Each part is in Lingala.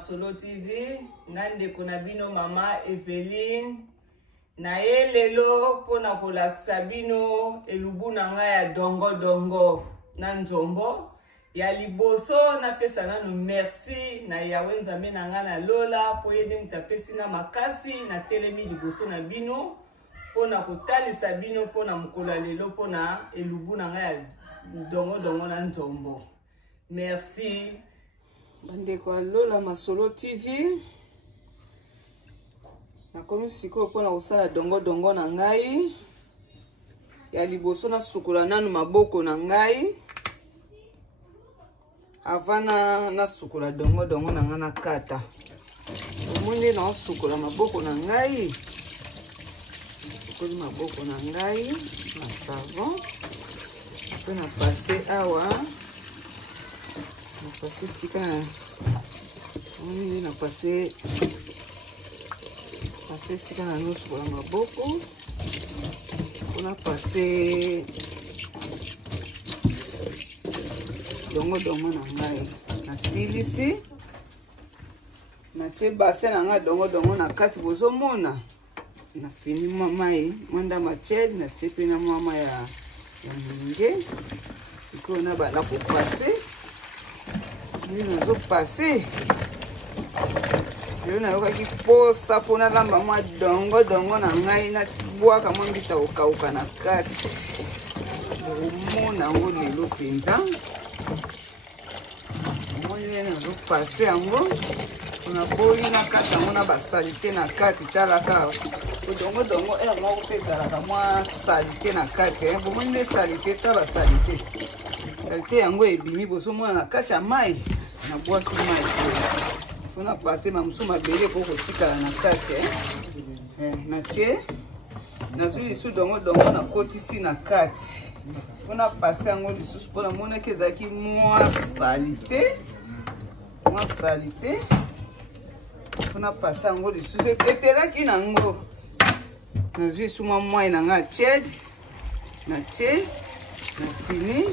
Masolo TV, ngande kuna bino mama Eveline. Na ye lelo pona kolakisa bino elubu na nga ya dongo dongo na nzombo. Ya liboso na pesa nanu merci na yawe nzambe na nga na lola po yende mutapesi nga makasi na telemi liboso na bino pona kotalisa bino pona mukolo lelo pona elubu na nga ya dongo dongo na nzombo. Merci. Bande kwa Lola Masolo TV. Na komi siko pona kosala dongo dongo na ngai. Ya liboso na sukola nanu maboko na ngai. Avana na sukola dongo dongo na nga na kata. Omunde na sukola maboko na ngai. Sukoli maboko na ngai na savon. Pe na passe awa. Na passe sika na. Omunde na passe sika na no sukola maboko. Pona passe dongo dongo na ngai na silisi na tie bassin na nga dongo dongo na kati bozo mona na fini mai mwanda machedi na tie pe na mama ya minge siko na bala ko passer ni nazo passer yo na yoka ki posa pona lamba mwa dongo dongo na ngai na bwaka mwa mbisa okauka na kati omona ngo lelo penza na zo passer yango na boyi na kati yango na basalite na kati talaka dongo dongo moko mpe ezalaka mwa salite na kati bomoni nde salite ta basalite salite yango ebimi bozomona na kati ya mai na bwaki mai fona passe mamusu mabele po kotikala na kati na tie nazwi lisu dongo dongo na kotisi na kati fona passe yango lisusu mpona monaki ezalaki mwa salite fona passe yango lisusu etelaki nango nazwi suma mwai na nga tiede na tie na fini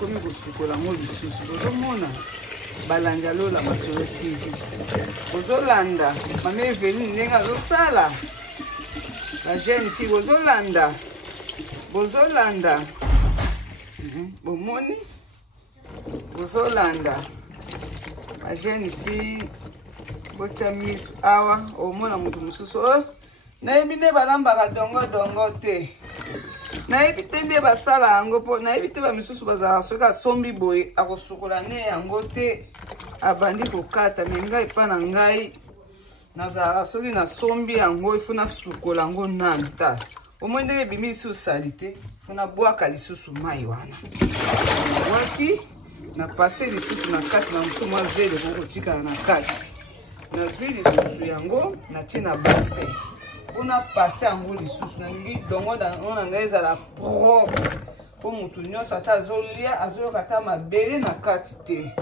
komi kosukola yango lisusu bozomona balandi ya Lola Masolo TV bozolanda mama Eveline ndenge azosala la jeune fille bozolanda bomoni bozolanda la jeune fille botamis awa omona mutu mususu nayebi nde balambaka dongo dongo te nayebi te nde basala yango po nayebi te bamisusu bazalaka soki asombi boye akosukola ne yango te abandi kokata me ngai epa na ngai nazalaka soki nasombi yango ifo nasukola yango nanu ta omoi ndenge ebimi lisusu sali te ifo nabwaka lisusu mai wana waki na pase lisusu na kati na mosu mwa zele kokotikala na kati nazwi lisusu yango natie na basin mpona pase yango lisusu nalingi dongo na ngai ezala propre po mutu nyonso ata azolia azoyoka ata mabele na kati te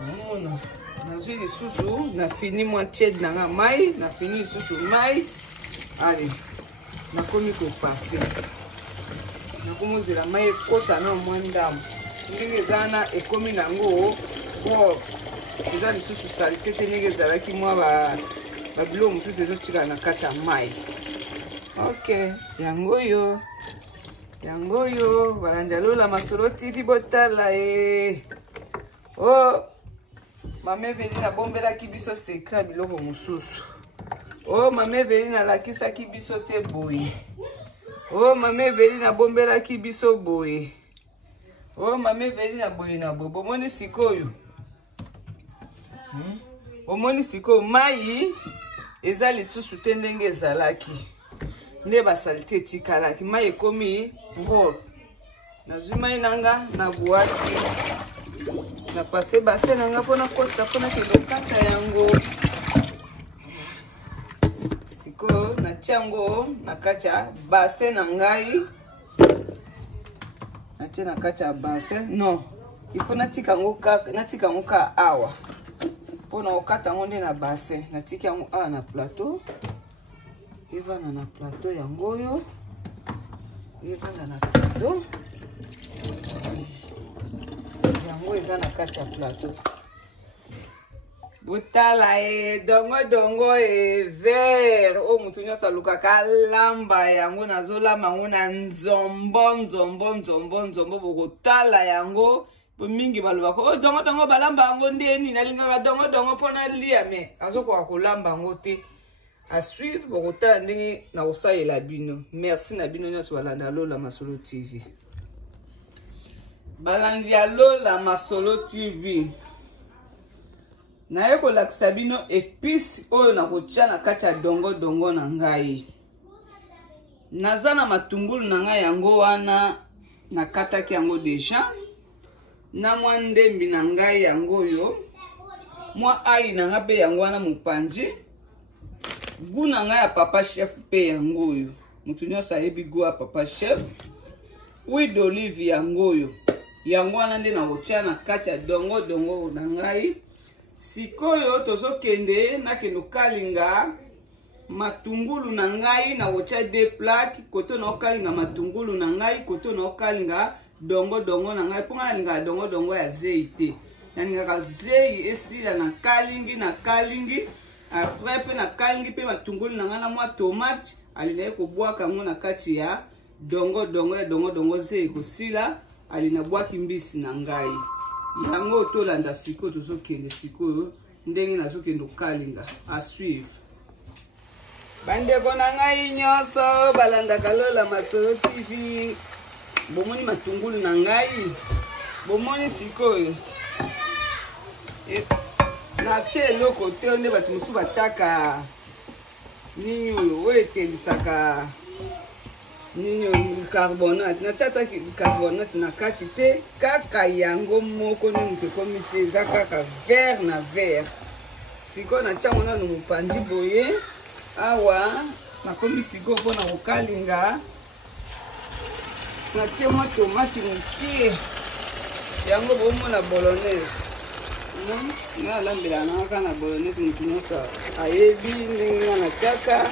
omona nazwi lisusu na fini mwa tiede na nga mai na fini lisusu mai ale nakomi kopase nakomozela mai ekota na mwa ndambo ndenge eza na ekomi nango propre eza lisusu salite te ndenge ezalaki mwa babilo mosusu ezotikala na kati ya mai ok yango oyo balandi ya Lola Masolo TV botala mama Eveline abombelaki biso sekret biloko mosusu mama Eveline alakisaki biso te boye mama Eveline abombelaki biso boye mama Eveline aboye na boye bomoni sikoyo omoni sikoyo mai eza lisusu te ndenge ezalaki nde basalite etikalaki mai ekomi propre nazwi mai nanga na bwaki na pase basin nanga mpona kotisa mpona kelokata yango sikoyo natia yango na kati ya basin na ngai natie na kati ya basin non ifo natika yango ka awa mpona kokata yango nde na basin natiki yango awa na plateau evanda na plateau yango oyo evanda na plateau yango eza na kati ya plateau Botala dongo vert. O mutu nyosa lukaka lamba yango nazolamba ngona nzombo bokotala yango mingi balobako o dongo balamba yango ndeni nalingaka dongo pona lia me azoko kolamba yango te. À suivre bokotala ndenge na kosalela bino. Merci na bino nyonso balanda Lola Masolo TV. Balandi ya Lola Masolo TV. Na eko lakisa bino épice oyo na kotia na kati ya dongo na ngai. Naza na matungulu na ngai yango wana na kataki yango deja. Na mwa ndembi na ngai yango yo. Mwa ai na ngai pe yango wana mopanzi. Gu na ngai ya papa chef pe yango yo. Mutu nyonso ayebi gu ya papa chef. Huile d'olive yango yo. Yango wana nde na kotia na kati ya dongo na ngai. Sikoyo tozokende nakendo kalinga matungulu na ngai na kotia deux plaques koto na kalinga matungulu na ngai koto na kalinga dongo na ngai ponga linga dongo ya zeite. Yaninga ka zei esila na kalingi après pe na kalingi pe matungulu na ngai na mwa tomate alina ko bwaka ngo na kati ya dongo zei ko sila alina bwaki mbisi na ngai. Yango tolanda siko tozokende siko ndenge nazokende kalinga. À suivre. Bandeko na ngai nyonso balandaka Lola Masolo TV. Bomoni matungulu na ngai. Bomoni sikoyo. Na tie loko te onde batu musu bachaka nini oyo etelisaka nini carbonate na chata carbonate na kati te kaka yango moko ni mutu komisi eza kaka vert na vert. Siko na chango na mupanzi boye awa na komisi go mpona kokalinga na tie mwa tomate mokie yango bomona bolognese. Na lambela na kana bolognese mutu nyonso ayebi ndenge na chaka.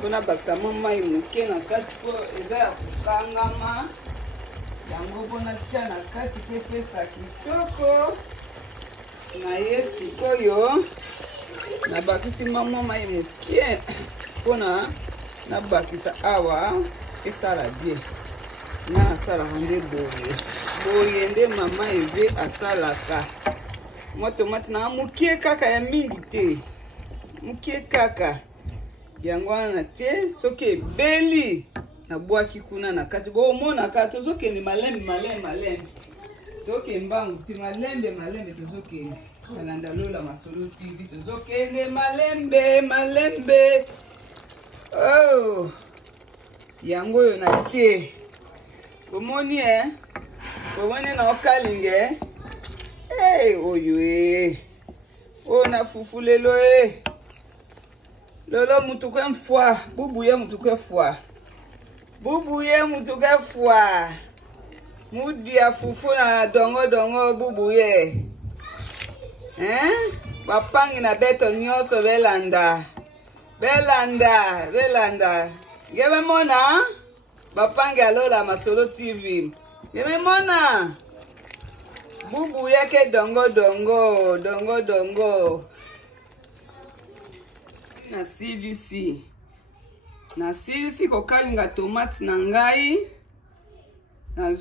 Kuna baksa mama imuke na kati po eza ya kukangama. Yango bona tia na kati pe pesa kitoko. Na ye sikoyo na bakisi mama imuke pona na bakisa awa esala bien. Na asala hande boye nde mama eve asalaka. Mwa tomate na muke kaka ya mingi te. Muke kaka. Yango wana te soki ebeli na bwaki kuna na kati bo mona ka tozokende malembe toke mbangu ti malembe tozokende balanda Lola Masolo TV tozokende malembe oh yango yo na tie bomoni bomoni na okalinge oyo o na fufulelo Lolo mutuke mfwa, bubuye mutuke fwa. Mudi ya fufu na dongo bubuye. Bapangi na beto nyonso belanda. Gebe mona, bapangi ya Lola Masolo TV. Gebe mona, bubuye ke dongo. Na silisi kokalinga tomate na ngai. Na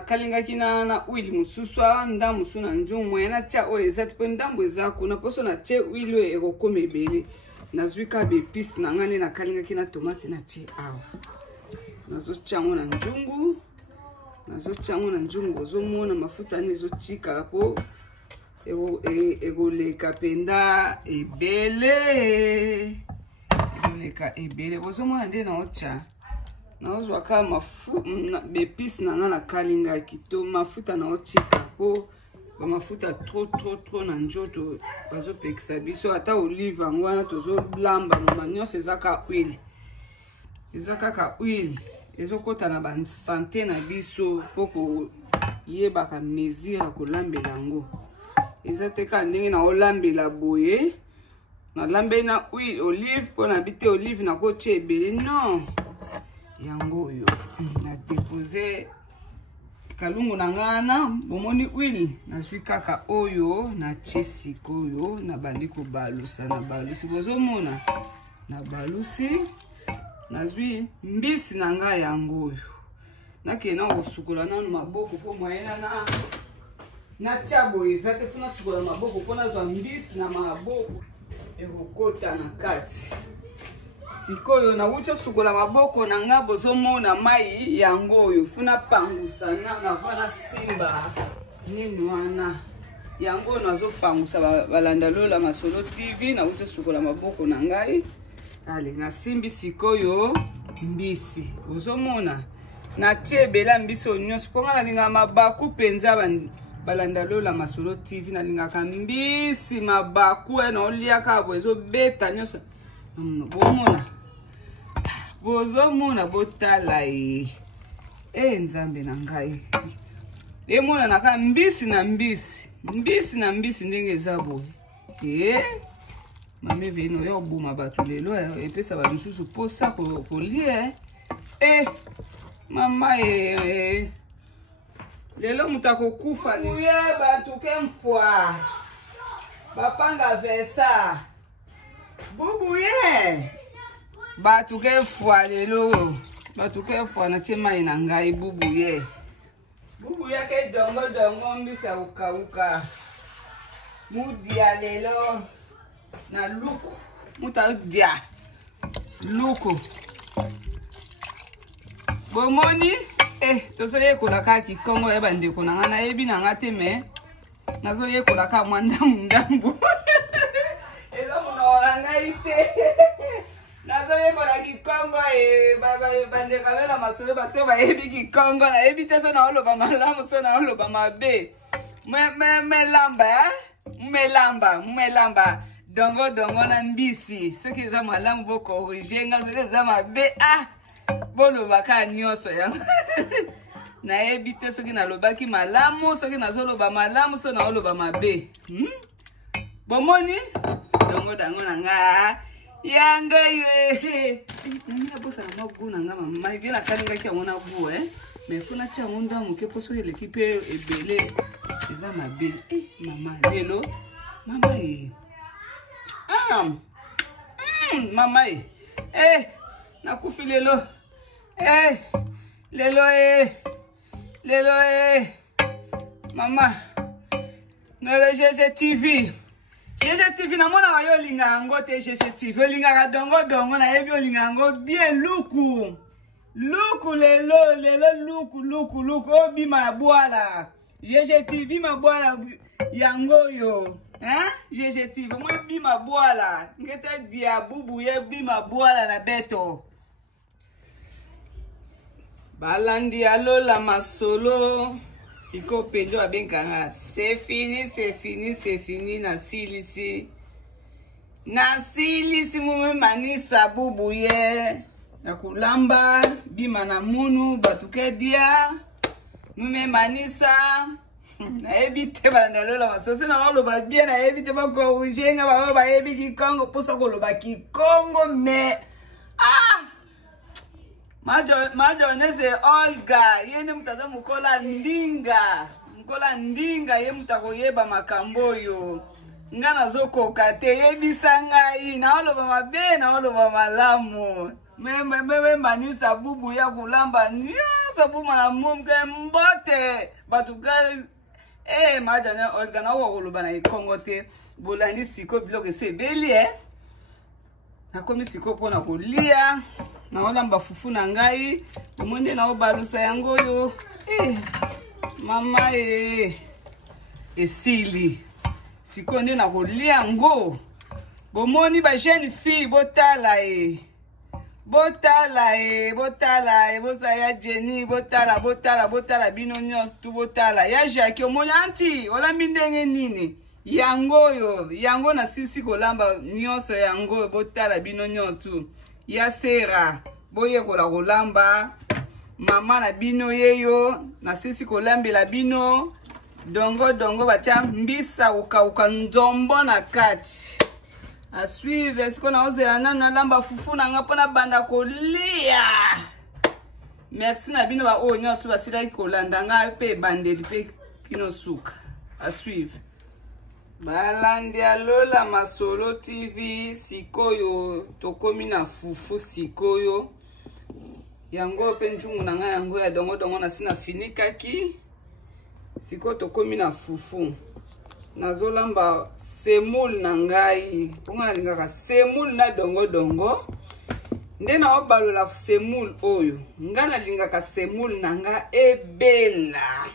kalinga kina na huile mususu nda musu na njumu na tia oyo ezati pe ndambo ezako na poso na tie huile ekokoma ebele. Nazwika be épice na ngane na kalinga kina tomate na tie awa. Nazotia ngo na njungu ozomona mafuta nezotika po egoleka penda ebele bozomona nde na ocha na ozwaka bepisi na nga na kalinga kito mafuta na otika po bamafuta trop na njoto bazopekisa biso ata olive yango wana tozolamba mama nyonso eza kaka huile ezokota na basante na biso po koyebaka mesure ya kolambela yango. Eza teka ndenge na olambela boye na lambe na huile olive pona bite olive na ko tie ebele non yango yo na déposer kalungu na ngana bomoni huile nazwi kaka oyo na chesiko oyo na bandi ko balusa na balusi bozomona na balusi nazwi mbisi na nga yango oyo nakena kosukola nanu maboko po moyena na chabo ezate funa sukola maboko po nazwa mbisi na maboko ekokota na kati sikoyo na wucho sukola maboko na nga bozomona mai yango oyo funa pangusa na vana simba nini wana yango nazo pangusa balanda lola masolo TV na wucho sukola maboko na ngai ale na simbi sikoyo mbisi bozomona na chebela mbisi nyonso ponga na linga mabaku penza balanda lola masolo TV na linga ka mbisi mabaku na oliaka bozo beta nyonso bomona bozomona botala nzambe na ngai emona naka mbisi na mbisi ndenge eza boye mame veno yo boma bato lelo epesa ba misusu posa kolia mama lelo mutako kufa uye bato kemfwa bapanga versa bubuye batu ke fwa lelo batu ke fwa na chemai na ngai bubuye ke dongo mbisi ya ukauka mudia lelo na luku mutadia luku bomoni tozo yekola ka kikongo ya bandeko na ngana yebi na ngate me nazo yekola ka mwandambu ezo muna wanga ite nazo yekola kikongo bandeka lela masolo bato ba yebi kikongo na yebi te so na oloba malamu so na oloba mabe melamba dongo na mbisi soki eza malamu bo corriger nga soki eza mabe boloba ka nyonso yango na yebi te soki nalobaki malamu soki nazoloba malamu so na oloba mabe bomoni dongo na nga yango ye nina bosa na magu na nga mama ngena kalingaki yango na bu mais funa tia ngondo amuke poso eleki pe ebele eza mabe mama lelo mama mama nakufi lelo lelo mama nole GGTV na mona wa yo linga yango te GGTV olinga ka dongo na yebi olinga yango bien luku lelo luku obima bwala GGTV mabwala yango yo GGTV mo bima bwala ngete dia bubu ye bima bwala na beto balandi alola masolo siko pendo abenkanga c'est fini na silisi mume manisa bubu ye na kulamba bima na munu batuke dia mume manisa na ebite balanda alola masolo na oloba bien na ebite bako ujenga ba yebi kikongo poso koloba kikongo me Majo nese Olga yene mutaza mukola ndinga ye mutako yeba makambo yo ngana zoko kate yebisa ngai na oloba mabe na oloba malamu meme manisa bubu ya kulamba nyasa buma na mumke mbote batugali majo ne Olga na woloba na ikongo te bolandi siko bloke se beli na komi siko pona kolia na olamba fufu na ngai omonde na obalusa yango yo mama esili sikonde na kolia ngo bomoni ba jeune fille botala bosa ya Jenny botala bino nyos tu botala ya Jackie omoni anti olambi ndenge nini yango na sisi kolamba nyonso yango botala bino nyotu ya sera boye kola kolamba mama na bino yeyo na sisi kolambela bino dongo batia mbisa ukauka nzombo na kati a suivre siko na ozela nana lamba fufu na nga pona banda kolia merci na bino ba o nyoso basila kolanda nga pe bandeli pe kino suka à suivre. Balandi Lola Masolo TV sikoyo tokomi na fufu sikoyo yango pe njungu na nga yango ya dongo dongo na sina finikaki sikoyo tokomi na fufu nazolamba semoule na ngai ponga lingaka semoule na dongo dongo nde na obalola semoule oyo ngana lingaka semoule na nga ebela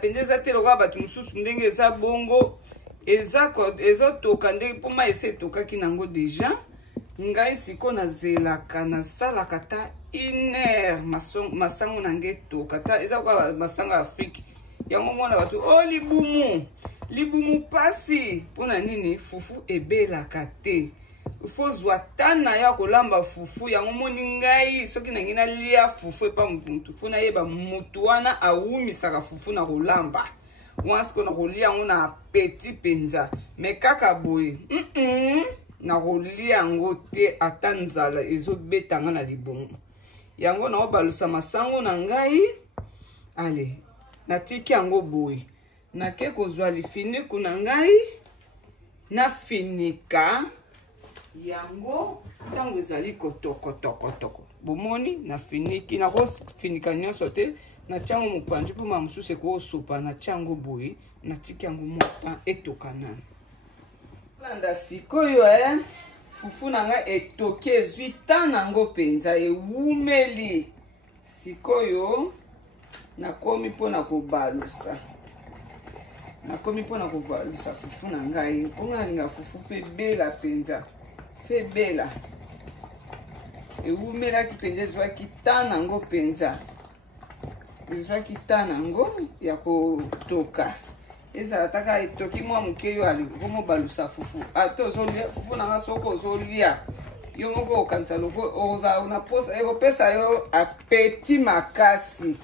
pendeza te loka bato mususu ndenge eza bongo ezotoka ndenge poma ese tokaki nango deja ngai siko nazelaka nasalaka ta 1 heure masango nange toka ta eza kwa masanga Afrique yango mona bato o libumu pasi mpona nini fufu ebelaka te ifo zwa tana ya kolamba fufu yango moni ngai soki nangi nalia fufu epa mutu fo nayeba mutu wana awumisaka fufu na kolamba wansi ko na kolia yango na apeti penza me kaka boye na kolia yango te ata nzala ezobetanga na libumu yango na obalusa masango na ngai ale natiki yango boye nake kozwa lifiniku na ngai na finika yango tango ezali kotoko bomoni na finiki na ko finika nyonso te na chango mupanji po mamususu ko sopa na chango boye na tiki yango mota etokana landa sikoyo fufu nanga etoki ezwi tana ngo penza ewumeli sikoyo nakomi pona kobalusa fufu na ngai ponga linga fufu pe bela penza fe bela ewumelaki penza ezwaki tana ngo penza ezwaki tana ngo ya kotoka ezala taka etoki mwa moke yo ali komobalusa fufu ate ozolia fufu nanga soko ozolia yo moko okanisa loko ozala ekopesa yo apeti makasi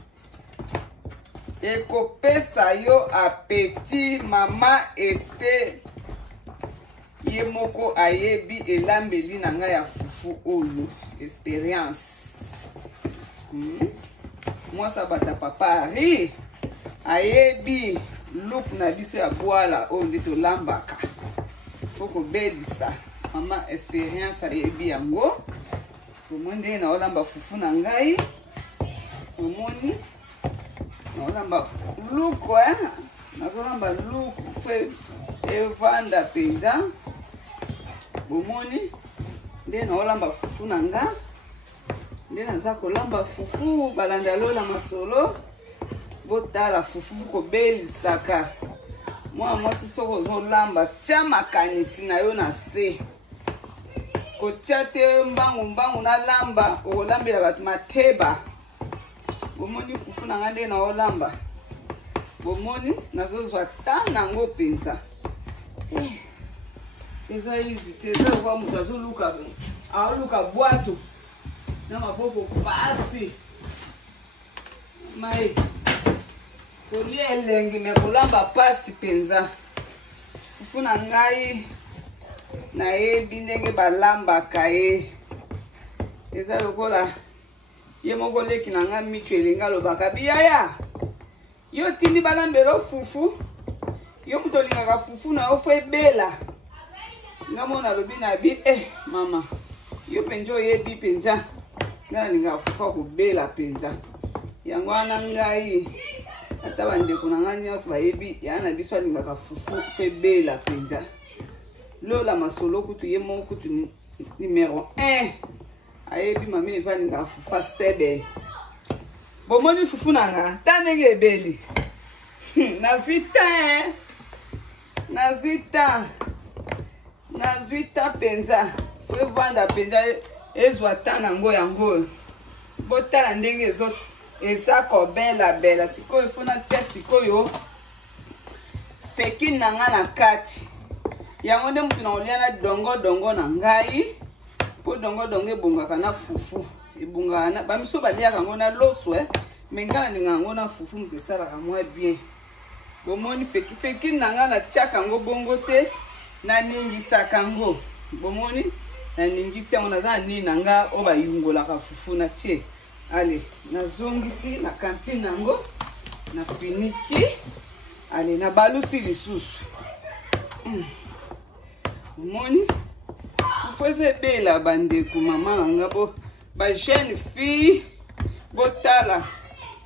ekopesa yo apeti mama espe ye moko ayebi elambeli na ngai ya fufu oyo experience mwasa bata papari ayebi look na biso ya bwala oyo nde tolambaka foko belisa mama experience ayebi yango omoni ndenge naolamba fufu na ngai omoni naolamba luku nazolamba luku fe evanda penza bomoni nde naolamba fufu na nga nde naza kolamba fufu balanda Lola Masolo botala fufu kobelisaka mwa mwasi soko ozolamba tia makanisi na yo na se kotia te mbangu na lamba okolambela bato mateba bomoni fufu na nga nde naolamba bomoni nazozwa tana ngo penza eza izi te eza kwa mutu azoluka bwato na maboko pasi mai kolia elengi me kolamba pasi penza fufu na ngai nayebi ndenge balambaka ye eza lokola ye moko leki na nga mitu elengi alobaka biyaya yo tindi balambelo fufu yo mutu olingaka fufu na yo fo ebela nga mona lobi na bi mama yo penza oyebi penza nga nalingaka fufu akobela penza yango wana ngai ata bandeko na nga nyonso bayebi yana na biso alingaka fufu fo ebela penza Lola Masolo kutu ye moko kutu numéro 1 ayebi mama eva alingaka fufu asebe bomoni fufu na nga ta ndenge ebeli nazwi ta penza fo evanda penza ezwa ta nango yango botala ndenge eza kobela sikoyo fo natia sikoyo feki na nga na kati yango nde mutu na kolia na dongo na ngai po dongo ebongaka na fufu ebongaka na bamiso baliaka yango na loso me nga nalinga yango na fufu mutu esalaka mwa bien bomoni feki na nga natiaka yango bongo te naningisaka yango bomoni naningisi yango naza na nini na nga oyo bayungolaka fufu na tie Allez, nazongisi na cantine nango na finiki. Allez, na balusi lisusu. Moni fufu bela bandeko mama nanga bo ba jeune fille botala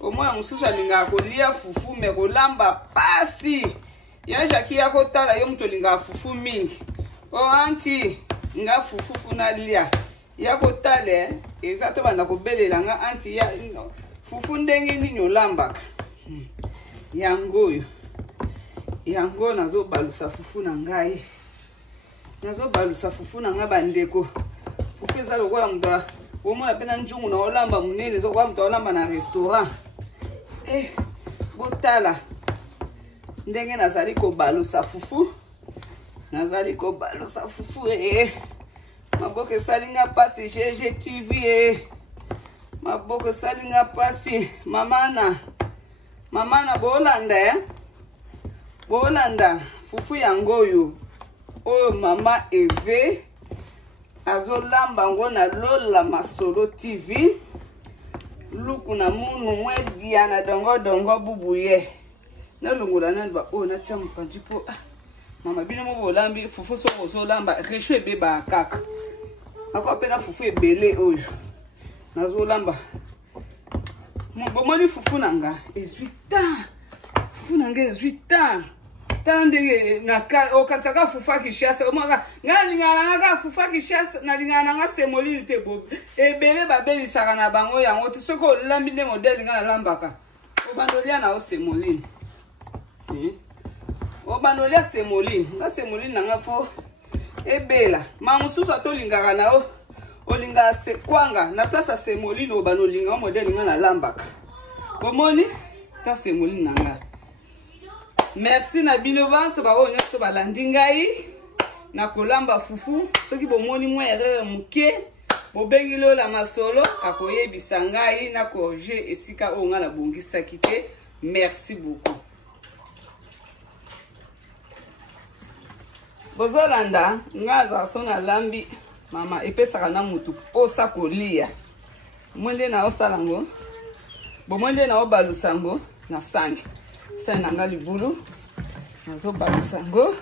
omwana mususu alinga kolia fufu me kolamba pasi ya jaki ya kotala yo mtu alinga fufu mingi o anti nga fufu na lia ya kotale eza to banda kobelela nga anti ya fufu ndenge nini olambaka yango nazo balusa fufu na ngai nazo balusa fufu na nga bandeko fufu eza lokola mutu omona pena njungu na olamba munene zo kwa mutu olamba na restaurant botala ndenge nazali ko balusa fufu maboko salinga pasi GGTV maboko salinga pasi mamana bolanda fufu yango yo oyo mama Eve azolamba ngo na Lola Masolo TV luku na munu mwedia na dongo bubuye na lungula na ba o na champa ndipo mama bino mo bolambi fufu so ozolamba resho ebeba kaka akopena fufu ebele oyo nazolamba bomoni fufu nanga 18 tala ndenge na okataka fufa kishasa omaka ngana nga fufa kishasa na lingana nga semolini te bo ebele babelisaka na bango yango to soko olambi nde modele ngana lambaka obandolia na semolini obandolia semolini nga semolini nanga fo ebela mamususu atolingaka na o olinga se kwanga na place semolini obanolinga modele ngana lambaka bomoni ta semolini nanga. Merci na bino banso ba onyo so balandi ngai na kolamba fufu soki bomoni mwa erreur muke bobengi Lola Masolo akoyebisa ngai na koje esika o nga na bongisa kite. Merci beaucoup. Bozolanda ngaza sona lambi mama epesaka na mutu posa kolia mwende na osalango bomwende na obalusango na sangi nanga libulu nazo balusango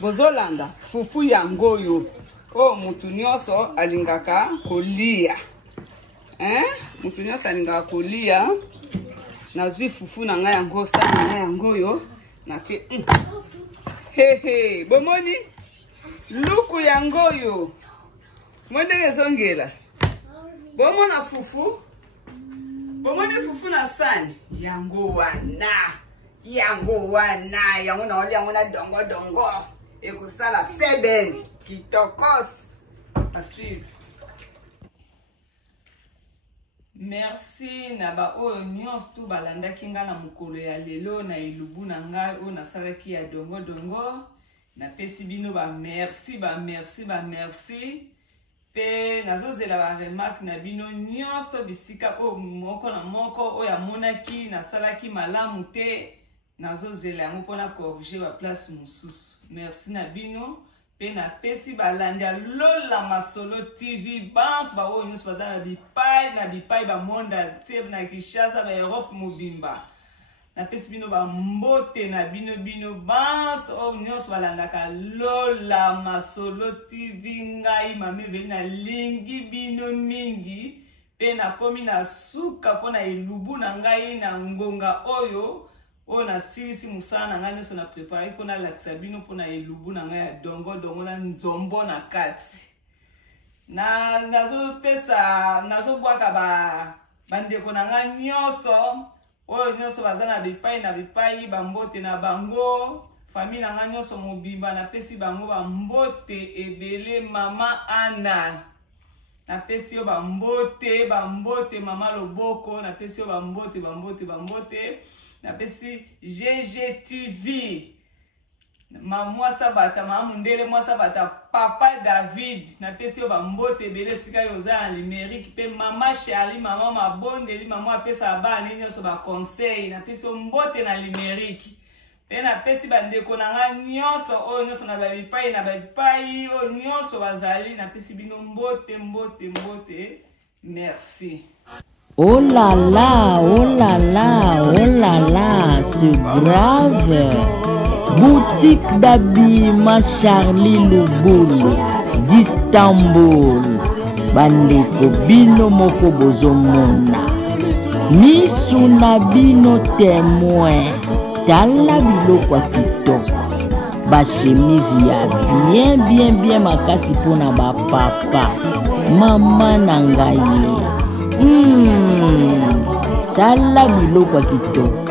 bozolanda fufu yango yo o mutu nyonso alingaka kolia mutu nyonso alingaka kolia nazwi fufu na nga yango sana nga yango yo natie bomoni luku yango yo mwende zongela bomona fufu bomoni fufu na sani yango wana yango na oli yango na dongo ekusala seben kitokos à suivre. Merci na ba oyo nyonso tu balandaki nga na mokolo ya lelo na ilubu na ngai oyo nasalaki ya dongo napesi bino ba merci pe nazozela ba remarque na bino nyonso bisika o moko na moko oyo amonaki nasalaki malamu te nazozela yango mpona corriger ba place mosusu. Merci na bino pe napesi balandi ya Lola Masolo TV banso ba oyo nyonso baza na bipai ba monde entier na Kinshasa ba Europe mobimba. Napesi bino ba mbote na bino banso oyo nyonso balandaka Lola Masolo TV ngai mame veli na lingi bino mingi pe nakomi na suka mpona elubu na ngai na ngonga oyo na silisi musana na ngai nyonso na prepare mpona lakisa bino mpona elubu na ngai ya dongo na nzombo na kati nazobwaka bandeko na ngai nyonso oyo nyonso baza na bipai bambote na bango famille na nga nyonso mobimba napesi bango bambote ebele. Mama Ana napesi yo bambote mama Loboko napesi yo bambote napesi GGTV mama Sabata mama Mundele Sabata papa David napesi yo bambote ebele sika yo za na limerique pe mama Charlie mama Mabondeli mama apesa bana nyonso ba conseil napesi yo mbote na limerique. Pe na pesi bandeko na nga nyonso oyo nyonso na babipai oyo nyonso bazali na pesi bino mbote. Merci. Oh là là, c'est grave. Boutique d'habillement Charlie Lubulu d'Istanbul. Bandeko bino moko bozomona. Misu na bino témoin. Tala biloko kitoko. Ba chemise ya bien makasi pona ba papa. Mama na ngai. Tala biloko kitoko.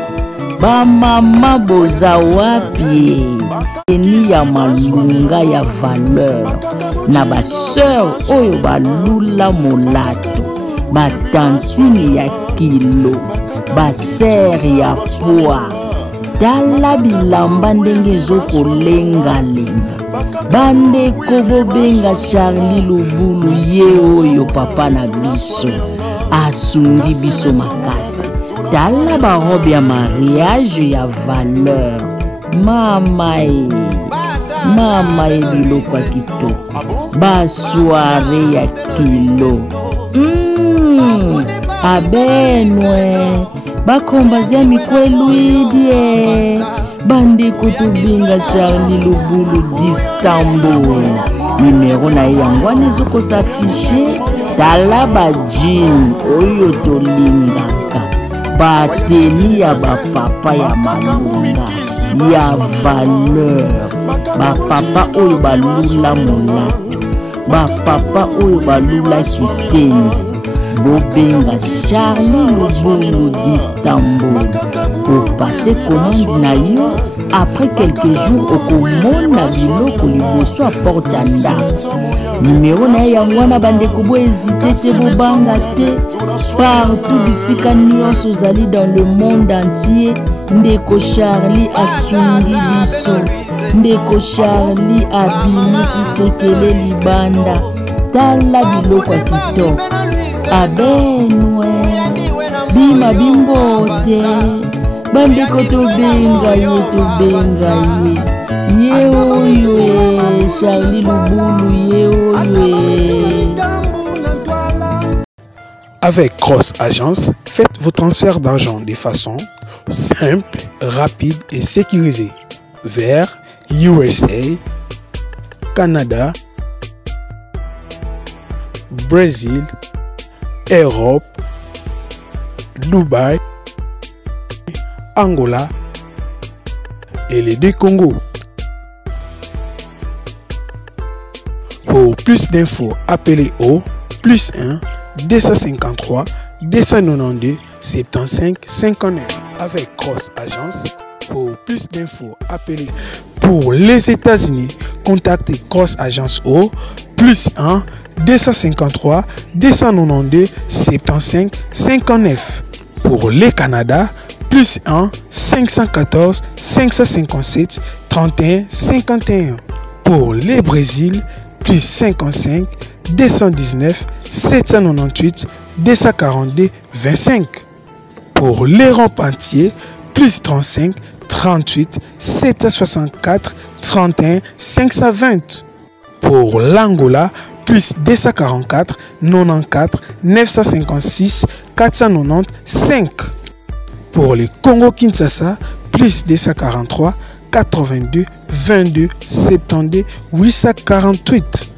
Ba mama boza wapi? Eni ya malunga ya valeur. Na ba sœur oyo balula molato. Ba tantine ya kilo. Ba sœur ya poa. Tala bilamba ndenge zokolenga-lenga. Bandeko bobenga Charlie Lubulu ye oyo papa na biso. Asungi biso makasi. Tala ba robe ya mariage ya valeur. Mama e biloko kitoko. Ba soirée ya kilo. Abenwe. Bakombazia mikwelu idie. Bandeko tobinga Charlie Lubulu d'Istanbul. Numéro na yangwane zoko s'afficher. Tala ba jean oyo tolingaka. Ba teni ya ba papa ya malunga. Ya valeur. Ba papa oyo balula molato. Ba papa oyo balula kitendi. Bobenga Charlie Lubulu d'Istanbul. Pour passer commande na yo, après quelques jours au komona biloko liboso à portanda. Numéro na yangwana bandeko bo hésiter te bobanga te. Partout bisika nyonso zali dans le monde entier. Ndeko Charlie asungi biso. Ndeko Charlie abimisi sekele libanda. Tala biloko kitoko. Abenwe bima bimbote bandeko tobenga ye oyo Charlie Lubulu ye oyo. Avec Cross Agence, faites vos transferts d'argent de façon simple, rapide et sécurisée vers USA, Canada, Brésil, Europe, Dubaï, Angola et les deux Congo. Pour plus d'infos, appelez au +1 253 292 75 59 avec Cross Agence. Pour plus d'infos, appelez. Pour les États-Unis, contactez Cross Agence au +1 253 292 75 59. Pour les Canada, +1 514 557 31 51. Pour les Brésil, +55 219 798 242 25. Pour l'Europe entier, +35 38 764 31 520. Pour l'Angola, +244 94 956 495. Pour le Congo Kinshasa, +243 82 22 72 848.